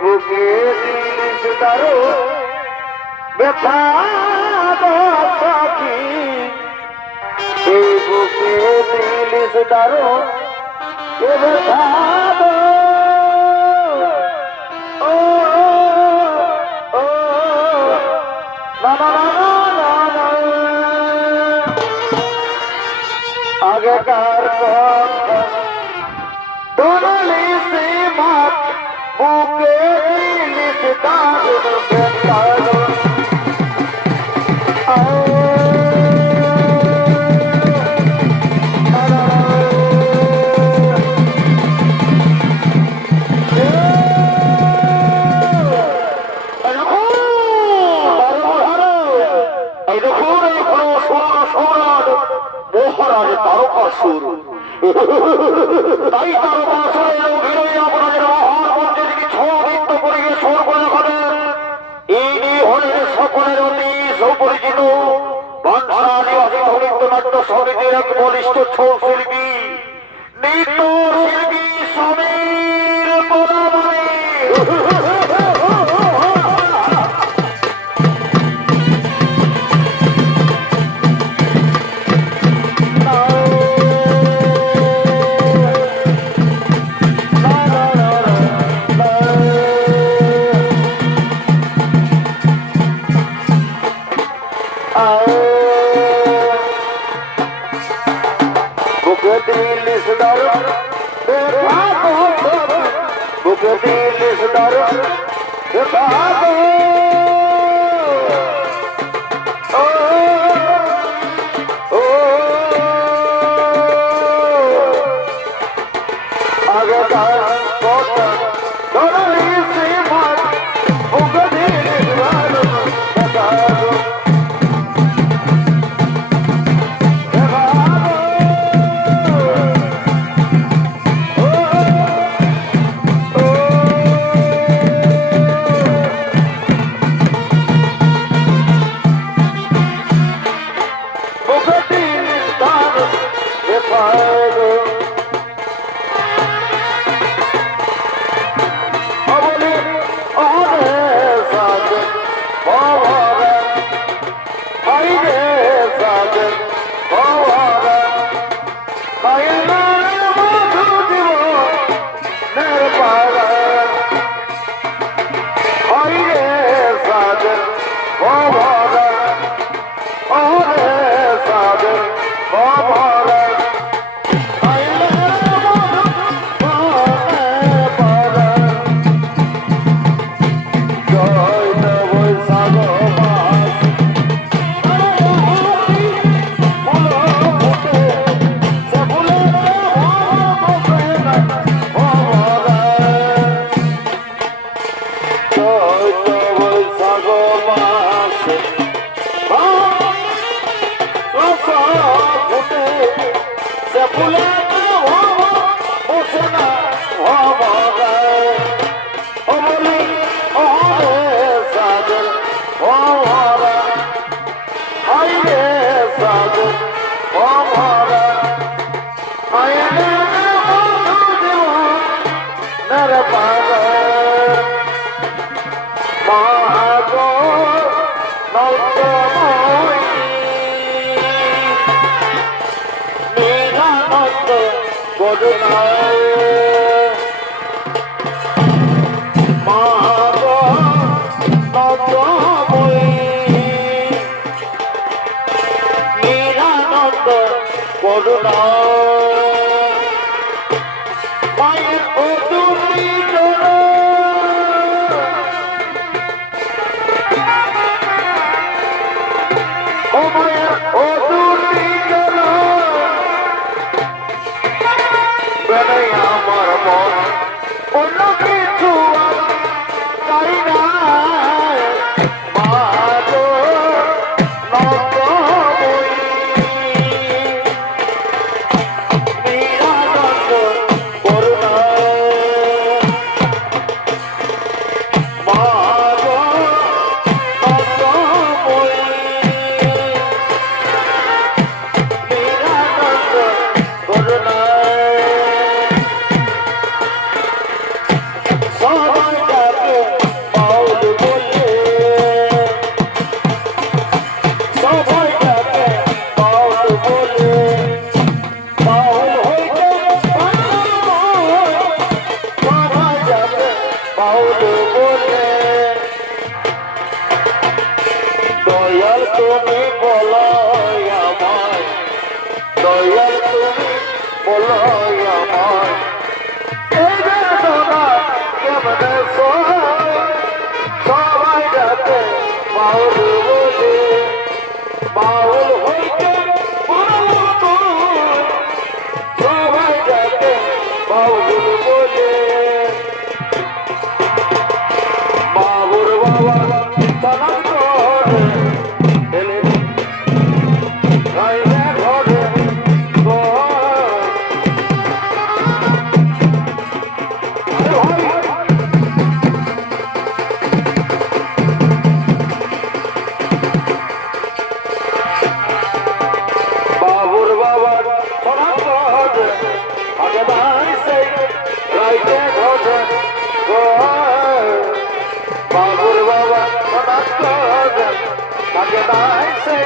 বুকে দিলিস দারো ব্যথা সখী এই বুকে দিলিস দারো ব্যথা ও ও না না না না আগেকার কথা দোনলি সে মাত বুকে দিলিস দারো ব্যথা তারকাসুর তাই তারকাসুরের অভিনয় আপনাদের মহান মঞ্চে যিনি ছন্দিত করিয়ে সুর করে দেখাবেন ইনি হলেন সকলের অতি সুপরিচিত বাঞ্ছারা আদিবাসী নৃত্য নাট্য সমিতির এক বলিষ্ঠ ছৌ শিল্পী নৃত্য শিল্পী সমীর বরাবরী। বুকে দিলিস দারো ব্যথা ও ও আগেকার কথা দোনলি সে মাত বুকে দিলিস দারো ব্যথা বাউল বলে বাবুর বাবা তারা করে এলে রাইলে ঘরে বাবুর বাবা তারা করে আগে বাইসে রাইলে ঘরে বাবুর বাবা তারা করে আগে বাইসে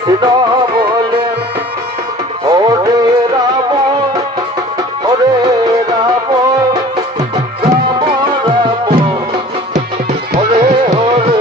কৃষ্ণ বলে ওরে রাম ওরে রাম রাম রাম ওরে ওরে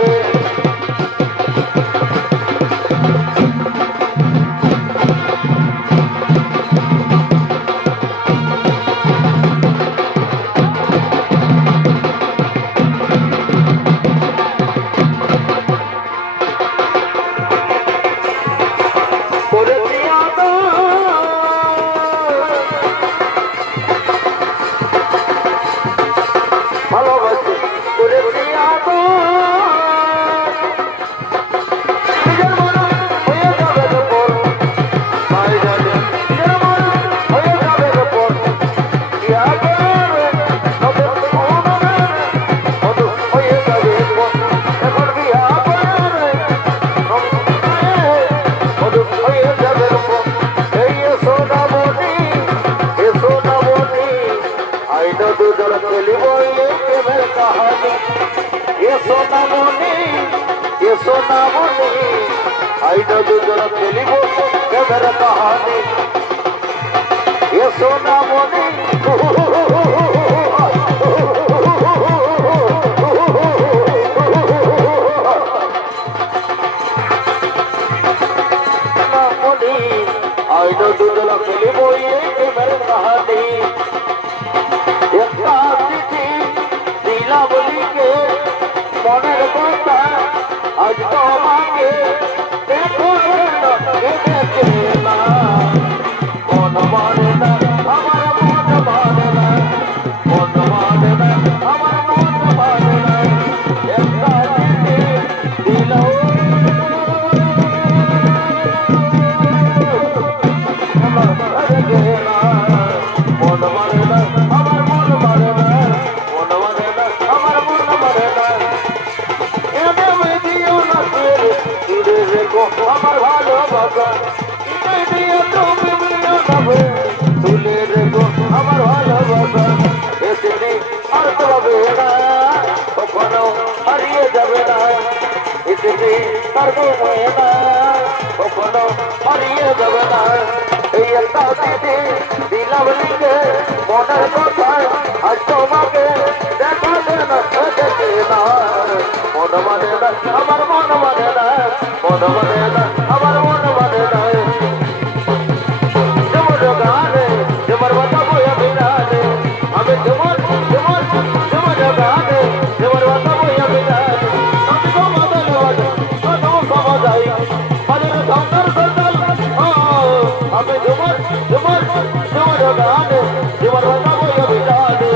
आईना दुजरा खेलिबो केबर कहानी ये सोना मोनी आईना दुजरा खेलिबो ये केबर कहानी दिला बोली के মনের কথা আজ তোমাকে দেখো দেখে না মন মানে না আমার মন মানে না মন মানে না আমার মন মানে না একটা দিল মন আমার ভালোবাসা হৃদয় দিয়ে তুমি মিলাবে তুলে রেখো আমার ভালোবাসা এসে আর তো হবে না কখনো হারিয়ে যাবে না এসে আর তো হবে না কখনো হারিয়ে যাবে না এই একটা দিদি দিলাম লিখে মনের কথা আজ তোমাকে দেখাবে না দেখে না মন মানে না আমার মন মানে না মন মানে না আমার মন মানে না যেমন গানে যেমন বাতাবো আমি গানে আমি যেমন যেমন যেমন গানে যেমন বাতাবো আমি গানে আমি সমাধান বাজে আমি সমাধাই মানে ধন্দার সন্তাল আমি যেমন যেমন যেমন গানে যেমন বাতাবো আমি গানে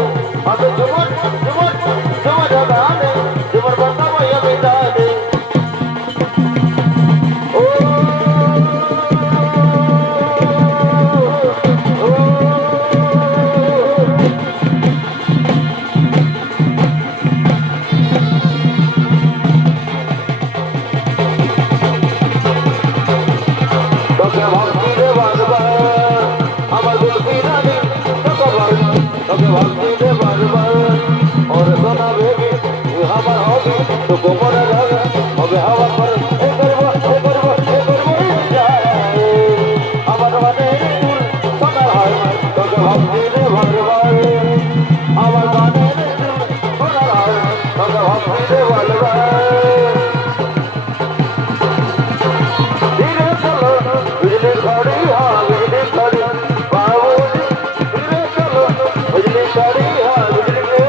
আমি যেমন যেমন যেমন গানে যেমন বাতাবো আমি গানে তোকে ভক্তিতে বারবার আমার গুলফি রানী তোকে ভক্তিতে বারবার और सोना बेबी तू हमार होगी तो गोबर रग হবে হওয়ার পর এ করব এ করব এ করব যায় আমার মানে তুল সোনা হয় তোকে ভক্তিতে বারবার আমার গানে সোনা হয় তোকে ভক্তিতে বারবার बिजली खड़ी हाँ बिजली खड़ी बाबू धीरे चलो बिजली खड़ी हाँ बिजली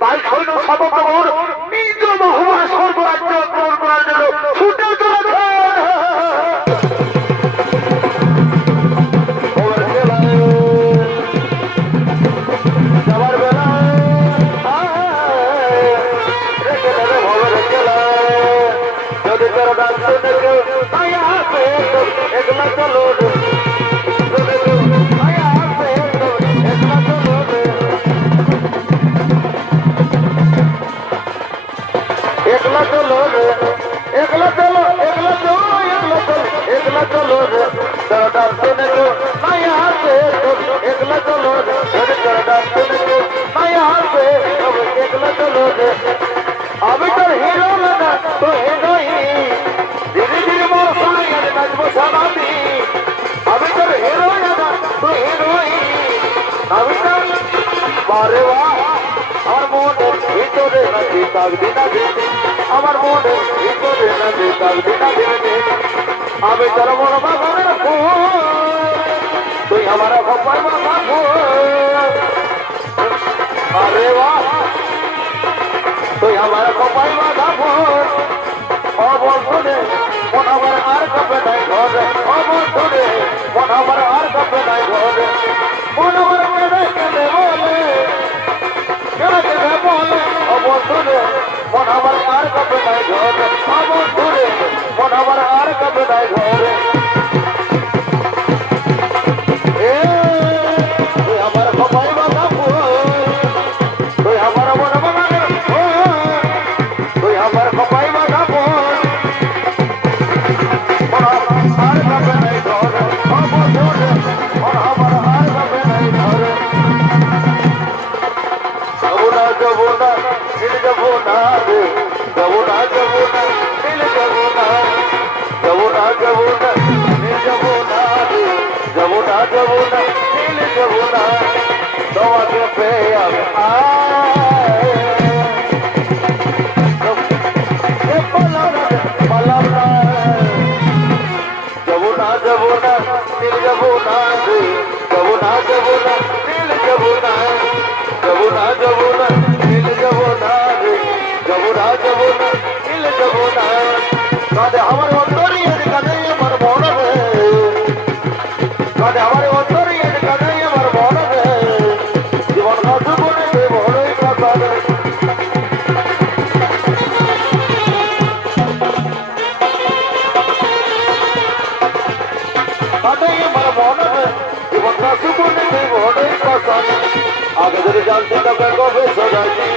তাই সৈন্য সাবকগণ নিজ মহমার স্বর্গরাজ্য গ্রহণ করার জন্য ছুটে চলেছে যাবার বেলায় রেখে দেবে ভবের গেলায় যদি তোর ডাক শুনে কেউ তাই আসে একলা চলো एकला चलो रे एकला चलो एकला चलो एकला चलो एकला चलो रे तेरा सुने को ना यहाँ से एकला चलो रे तेरा सुने को ना यहाँ से एकला चलो रे अभी तो हीरो लगा तो हीरो ही धीरे धीरे मोर साई नजबो सनाती अभी तो हीरो लगा तो हीरो ही अभी तो बारे वाह और मोटे ভিতরে নদী কাগদি না দিতে আমার মনে ভিতরে নদী কাগদি না দিতে আমি তোর মন বাগানের ফুল তুই আমার খপাই বাগা ফুল আরে বাহ তুই আমার খপাই বাগা ফুল ও বন্ধুরে মন আমার আর কবে নাই ঘরে ও বন্ধুরে মন আমার আর কবে নাই ঘরে মন আমার কেঁদে কেঁদে বলে বন্ধুরে মন আমার আর কবে নাই ঘরে বন্ধুরে মন আমার আর কবে নাই ঘরে তুই আমার খপাই বাঁধা ফুল তুই আমার মন বাগানের ফুল তুই আমার খপাই বাঁধা ফুল মন আর কবে নাই ঘরে বন্ধুরে মন আমার আর কবে নাই ঘরে যমুনা নীল যমুনা রে যমুনা যমুনা নীল যমুনা যমুনা যমুনা নীল যমুনা রে যমুনা যমুনা নীল যমুনা তোমাকে পেয়ে আমি পালাম না না যাব না দিল যাব না রে যাব না দিল যাব না যাব না দিল যাব না রে যাব না দিল যাব না কাঁদে আমার অন্তরিয়ে কাঁদে আমার মন রে কাঁদে আমার অন্তরিয়ে কাঁদে আমার মন রে জীবন কাছে বলে বড়ই কথা রে জীবন কাছে বলে বড়ই কথা আগে যদি জানতে তবে কবে সদাই